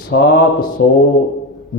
700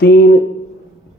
3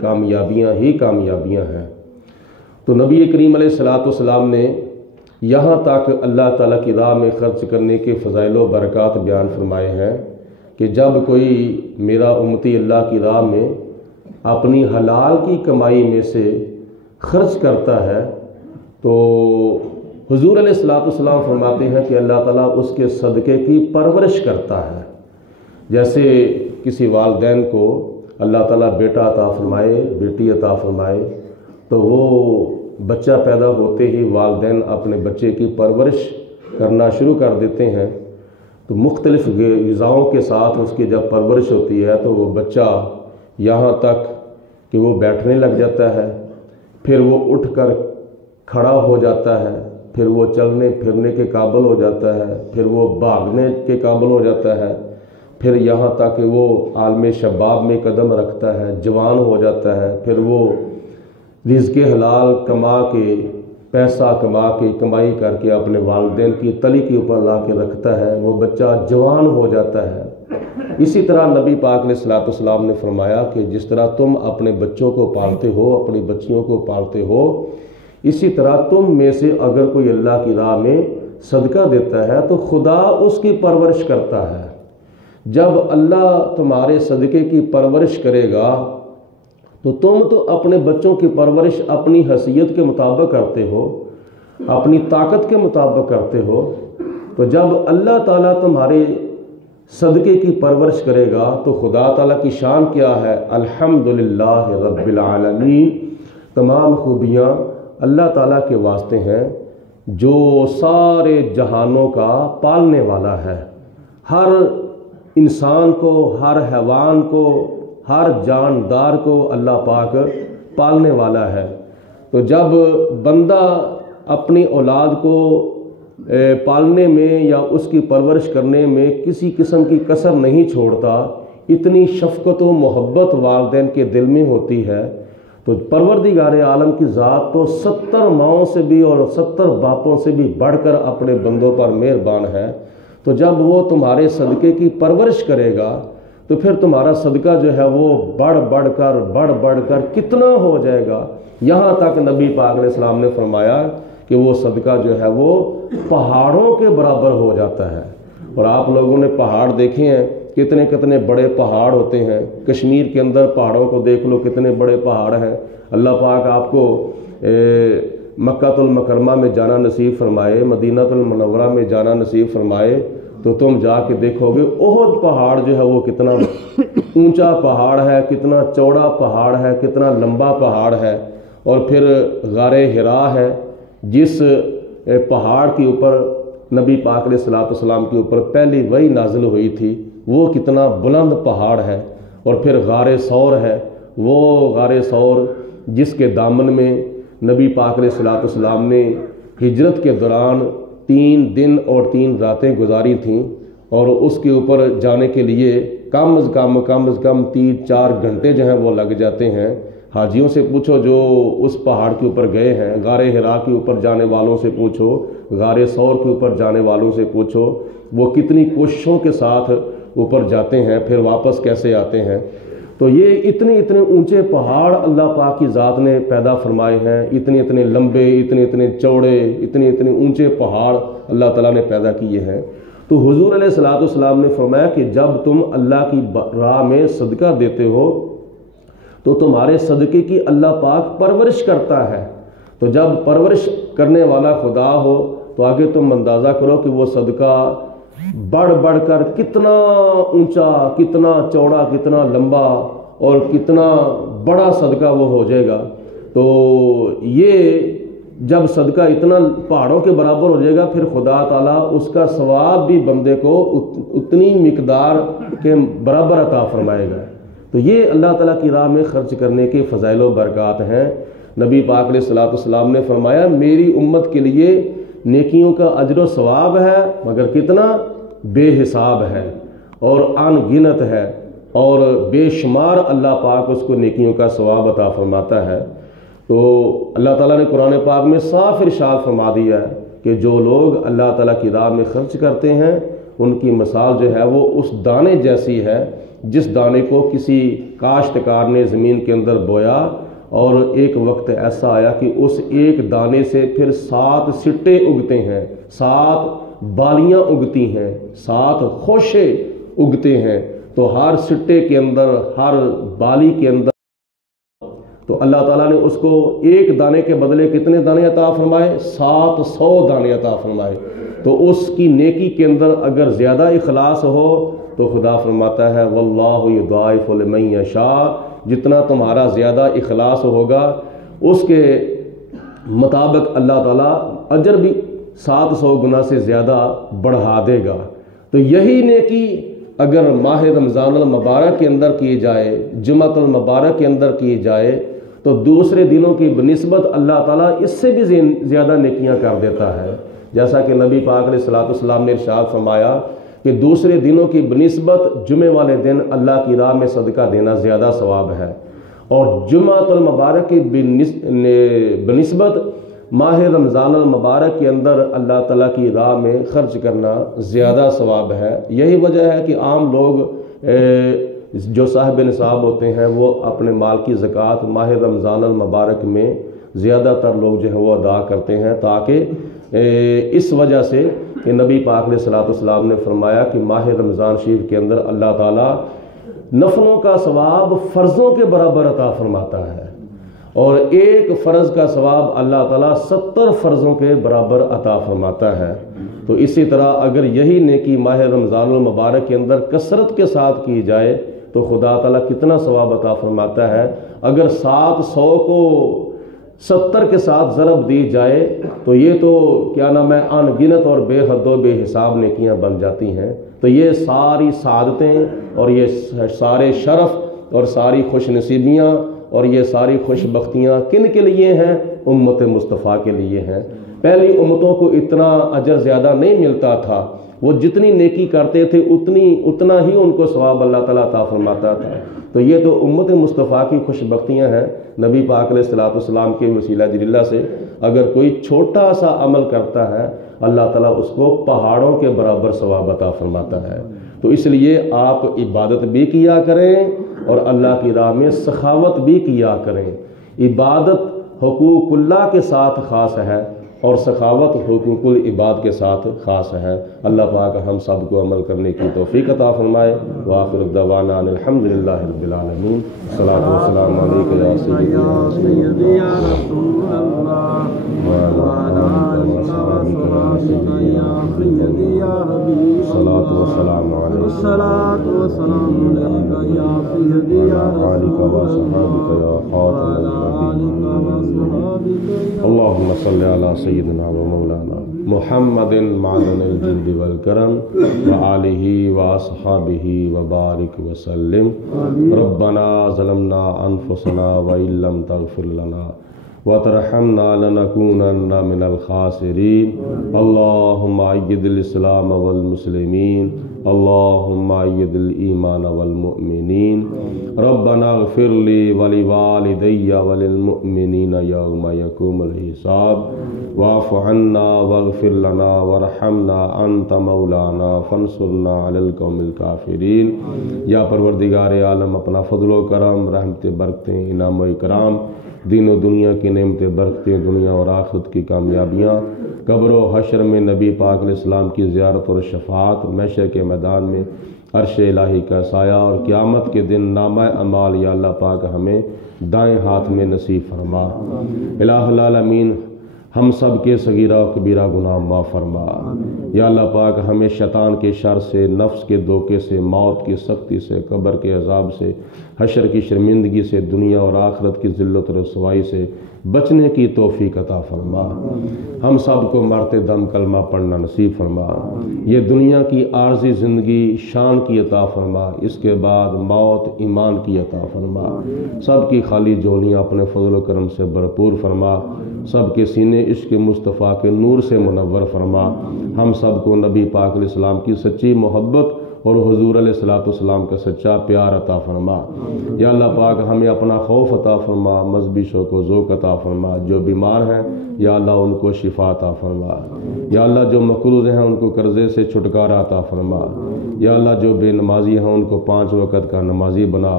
کامیابیاں ہی کامیابیاں ہیں۔ تو نبی کریم علیہ الصلوۃ والسلام نے یہاں تک اللہ تعالیٰ کی راہ میں خرچ کرنے کے فضائل و برکات بیان فرمائے ہیں کہ جب کوئی میرا امتی اللہ کی راہ میں اپنی حلال کی کمائی میں سے خرچ کرتا ہے تو حضور علیہ الصلوۃ والسلام فرماتے ہیں کہ اللہ تعالیٰ اس کے صدقے کی پرورش کرتا ہے۔ جیسے کسی والدین کو اللہ تعالیٰ بیٹا عطا فرمائے، بیٹی عطا فرمائے، تو وہ بچہ پیدا ہوتے ہی والدین اپنے بچے کی پرورش کرنا شروع کر دیتے ہیں۔ تو مختلف غذاؤں کے ساتھ اس کی جب پرورش ہوتی ہے تو وہ بچہ یہاں تک کہ وہ بیٹھنے لگ جاتا ہے، پھر وہ اٹھ کر کھڑا ہو جاتا ہے، پھر وہ چلنے پھرنے کے قابل ہو جاتا ہے، پھر وہ بھاگنے کے قابل ہو جاتا ہے، پھر یہاں تک کہ وہ عالم شباب میں قدم رکھتا ہے، جوان ہو جاتا ہے، پھر وہ رزق حلال کما کے، پیسہ کما کے، کمائی کر کے اپنے والدین کی تلی کے اوپر لا کے رکھتا ہے، وہ بچہ جوان ہو جاتا ہے۔ اسی طرح نبی پاک علیہ الصلوۃ والسلام نے فرمایا کہ جس طرح تم اپنے بچوں کو پالتے ہو، اپنی بچیوں کو پالتے ہو، اسی طرح تم میں سے اگر کوئی اللہ کی راہ میں صدقہ دیتا ہے تو خدا اس کی پرورش کرتا ہے۔ جب اللہ تمہارے صدقے کی پرورش کرے گا تو تم تو اپنے بچوں کی پرورش اپنی حیثیت کے مطابق کرتے ہو، اپنی طاقت کے مطابق کرتے ہو، تو جب اللہ تعالیٰ تمہارے صدقے کی پرورش کرے گا تو خدا تعالیٰ کی شان کیا ہے؟ الحمدللہ رب العالمین، تمام خوبیاں اللہ تعالیٰ کے واسطے ہیں جو سارے جہانوں کا پالنے والا ہے۔ ہر انسان کو، ہر حیوان کو، ہر جاندار کو اللہ پاک پالنے والا ہے۔ تو جب بندہ اپنی اولاد کو پالنے میں یا اس کی پرورش کرنے میں کسی قسم کی کسر نہیں چھوڑتا، اتنی شفقت و محبت والدین کے دل میں ہوتی ہے، تو پروردگار عالم کی ذات تو 70 ماؤں سے بھی اور 70 باپوں سے بھی بڑھ کر اپنے بندوں پر مہربان ہے۔ تو جب وہ تمہارے صدقے کی پرورش کرے گا تو پھر تمہارا صدقہ جو ہے وہ بڑھ بڑھ کر کتنا ہو جائے گا، یہاں تک نبی پاک علیہ السلام نے فرمایا کہ وہ صدقہ جو ہے وہ پہاڑوں کے برابر ہو جاتا ہے۔ اور آپ لوگوں نے پہاڑ دیکھے ہیں، کتنے بڑے پہاڑ ہوتے ہیں۔ کشمیر کے اندر پہاڑوں کو دیکھ لو، کتنے بڑے پہاڑ ہیں۔ اللہ پاک آپ کو مکہ المکرمہ میں جانا نصیب فرمائے، مدینہ المنورہ میں جانا نصیب فرمائے تو تم جا کے دیکھو گے احد پہاڑ جو ہے وہ کتنا اونچا پہاڑ ہے، کتنا چوڑا پہاڑ ہے، کتنا لمبا پہاڑ ہے۔ اور پھر غار حرا ہے، جس پہاڑ کے اوپر نبی پاک علیہ الصلوۃ والسلام کے اوپر پہلی وحی نازل ہوئی تھی، وہ کتنا بلند پہاڑ ہے۔ اور پھر غار ثور ہے، وہ غار ثور جس کے دامن میں نبی پاک علیہ الصلوۃ والسلام نے ہجرت کے دوران 3 دن اور 3 راتیں گزاری تھیں، اور اس کے اوپر جانے کے لیے کم از کم 3-4 گھنٹے جو ہیں وہ لگ جاتے ہیں۔ حاجیوں سے پوچھو جو اس پہاڑ کے اوپر گئے ہیں، غار حرا کے اوپر جانے والوں سے پوچھو، غار ثور کے اوپر جانے والوں سے پوچھو، وہ کتنی کوششوں کے ساتھ اوپر جاتے ہیں، پھر واپس کیسے آتے ہیں۔ تو یہ اتنے اونچے پہاڑ اللہ پاک کی ذات نے پیدا فرمائے ہیں، اتنے لمبے، اتنے چوڑے، اتنے اونچے پہاڑ اللہ تعالیٰ نے پیدا کیے ہیں۔ تو حضور علیہ الصلوۃ والسلام نے فرمایا کہ جب تم اللہ کی راہ میں صدقہ دیتے ہو تو تمہارے صدقے کی اللہ پاک پرورش کرتا ہے۔ تو جب پرورش کرنے والا خدا ہو تو آگے تم اندازہ کرو کہ وہ صدقہ بڑھ کر کتنا اونچا، کتنا چوڑا، کتنا لمبا اور کتنا بڑا صدقہ وہ ہو جائے گا۔ تو یہ جب صدقہ اتنا پہاڑوں کے برابر ہو جائے گا، پھر خدا تعالیٰ اس کا ثواب بھی بندے کو اتنی مقدار کے برابر عطا فرمائے گا۔ تو یہ اللہ تعالیٰ کی راہ میں خرچ کرنے کے فضائل و برکات ہیں۔ نبی پاک علیہ الصلوۃ والسلام نے فرمایا میری امت کے لیے نیکیوں کا اجر و ثواب ہے، مگر کتنا؟ بے حساب ہے اور ان گنت ہے، اور بے شمار اللہ پاک اس کو نیکیوں کا ثواب عطا فرماتا ہے۔ تو اللہ تعالیٰ نے قرآن پاک میں صاف ارشاد فرما دیا ہے کہ جو لوگ اللہ تعالیٰ کی راہ میں خرچ کرتے ہیں ان کی مثال جو ہے وہ اس دانے جیسی ہے جس دانے کو کسی کاشتکار نے زمین کے اندر بویا اور ایک وقت ایسا آیا کہ اس ایک دانے سے پھر 7 سٹے اگتے ہیں، 7 بالیاں اگتی ہیں، 7 خوشے اگتے ہیں، تو ہر سٹے کے اندر، ہر بالی کے اندر تو اللہ تعالیٰ نے اس کو ایک دانے کے بدلے کتنے دانے عطا فرمائے؟ 700 دانے عطا فرمائے۔ تو اس کی نیکی کے اندر اگر زیادہ اخلاص ہو تو خدا فرماتا ہے واللہ یضاعف لمن یشاء، جتنا تمہارا زیادہ اخلاص ہوگا اس کے مطابق اللہ تعالیٰ اجر بھی 700 گنا سے زیادہ بڑھا دے گا۔ تو یہی نیکی اگر ماہ رمضان المبارک کے اندر کی جائے، جمعۃ المبارک کے اندر کی جائے، تو دوسرے دنوں کی بنسبت اللہ تعالیٰ اس سے بھی زیادہ نیکیاں کر دیتا ہے۔ جیسا کہ نبی پاک علیہ الصلوۃ نے ارشاد فرمایا کہ دوسرے دنوں کی بنسبت جمعے والے دن اللہ کی راہ میں صدقہ دینا زیادہ ثواب ہے، اور جمعۃ المبارک کی بنسبت ماہ رمضان المبارک کے اندر اللہ تعالیٰ کی راہ میں خرچ کرنا زیادہ ثواب ہے۔ یہی وجہ ہے کہ عام لوگ جو صاحب نصاب ہوتے ہیں وہ اپنے مال کی زکوٰۃ ماہ رمضان المبارک میں زیادہ تر لوگ جو ہے وہ ادا کرتے ہیں، تاکہ اس وجہ سے کہ نبی پاک علیہ الصلوۃ والسلام نے فرمایا کہ ماہ رمضان شریف کے اندر اللہ تعالیٰ نفلوں کا ثواب فرضوں کے برابر عطا فرماتا ہے، اور ایک فرض کا ثواب اللہ تعالیٰ 70 فرضوں کے برابر عطا فرماتا ہے۔ تو اسی طرح اگر یہی نیکی ماہ رمضان المبارک کے اندر کثرت کے ساتھ کی جائے تو خدا تعالیٰ کتنا ثواب عطا فرماتا ہے۔ اگر 700 کو 70 کے ساتھ ضرب دی جائے تو یہ تو کیا نام ہے ان گنت اور بے حد و بے حساب نیکیاں بن جاتی ہیں۔ تو یہ ساری سعادتیں اور یہ سارے شرف اور ساری خوش نصیبیاں اور یہ ساری خوش بختیاں کن کے لیے ہیں؟ امت مصطفیٰ کے لیے ہیں۔ پہلی امتوں کو اتنا اجر زیادہ نہیں ملتا تھا، وہ جتنی نیکی کرتے تھے اتنا ہی ان کو ثواب اللہ تعالیٰ عطا فرماتا تھا۔ تو یہ تو امت مصطفیٰ کی خوش بختیاں ہیں۔ نبی پاک علیہ الصلوۃ والسلام کے وسیلہ جللہ سے اگر کوئی چھوٹا سا عمل کرتا ہے اللہ تعالیٰ اس کو پہاڑوں کے برابر ثواب عطا فرماتا ہے۔ تو اس لیے آپ عبادت بھی کیا کریں اور اللہ کی راہ میں سخاوت بھی کیا کریں۔ عبادت حقوق اللہ کے ساتھ خاص ہے اور سخاوت حقوق العباد کے ساتھ خاص ہے۔ اللہ پاک ہم سب کو عمل کرنے کی توفیق عطا فرمائے۔ وآخر دعوانا الحمدللہ رب العالمین۔ الصلاۃ والسلام علیک یا سیدی یا رسول اللہ وعلی آلک وصحبک یا سیدی یا حبیب اللہ۔ الصلاۃ والسلام علیک یا سیدی یا آلک وصحبک یا خاتم النبیین۔ اللہم صلی علی سیدنا و مولانا محمد معدن الجود والکرم وآلہ واصحابہ وبارک وسلم۔ ربنا ظلمنا انفسنا وإن لم تغفر لنا وترحمنا لنكونن من الخاسرین۔ اللہم أيد الإسلام والمسلمین، اللہم أيد الإيمان والمؤمنین۔ ربنا اغفر لي ولوالدي وللمؤمنين يوم يقوم الحساب، واعف عنا واغفر لنا وارحمنا انت مولانا فانصرنا على القوم الكافرین۔ یا پروردگار عالم اپنا فضل و کرم، رحمت برکتیں، انعام و اکرام، دین و دنیا کی نعمتیں برکتیں، دنیا اور آخرت کی کامیابیاں، قبر و حشر میں نبی پاک علیہ السلام کی زیارت اور شفاعت، محشر کے میدان میں عرش الہی کا سایہ، اور قیامت کے دن نامہ اعمال یا اللہ پاک ہمیں دائیں ہاتھ میں نصیب فرما۔ الہ العالمین ہم سب کے صغیرہ و کبیرہ گناہ معاف فرما۔ یا اللہ پاک ہمیں شیطان کے شر سے، نفس کے دھوکے سے، موت کی سختی سے، قبر کے عذاب سے، حشر کی شرمندگی سے، دنیا اور آخرت کی ذلت و رسوائی سے بچنے کی توفیق عطا فرما۔ ہم سب کو مرتے دم کلمہ پڑھنا نصیب فرما۔ یہ دنیا کی عارضی زندگی شان کی عطا فرما، اس کے بعد موت ایمان کی عطا فرما۔ سب کی خالی جولیاں اپنے فضل و کرم سے بھرپور فرما، سب کے سینے عشق مصطفیٰ کے نور سے منور فرما۔ ہم سب کو نبی پاک علیہ السلام کی سچی محبت اور حضور علیہ الصلوۃ والسلام کا سچا پیار عطا فرما۔ یا اللہ پاک ہمیں اپنا خوف عطا فرما، مذہبی شوق و ذوق عطا فرما۔ جو بیمار ہیں یا اللہ ان کو شفا عطا فرما۔ یا اللہ جو مقروض ہیں ان کو قرضے سے چھٹکارا عطا فرما۔ یا اللہ جو بے نمازی ہیں ان کو 5 وقت کا نمازی بنا،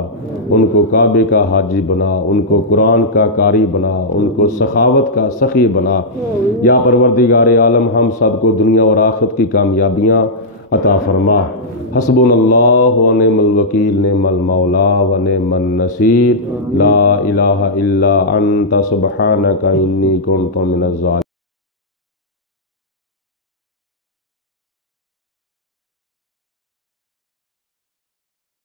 ان کو کعبے کا حاجی بنا، ان کو قرآن کا قاری بنا، ان کو سخاوت کا سخی بنا۔ یا پروردگار عالم ہم سب کو دنیا اور آخرت کی کامیابیاں عطا فرما۔ حسبنا اللہ و نعم الوکیل، نعم المولا و نعم النصیر، لا الہ الا انت سبحانک انی کنت من الظالمین۔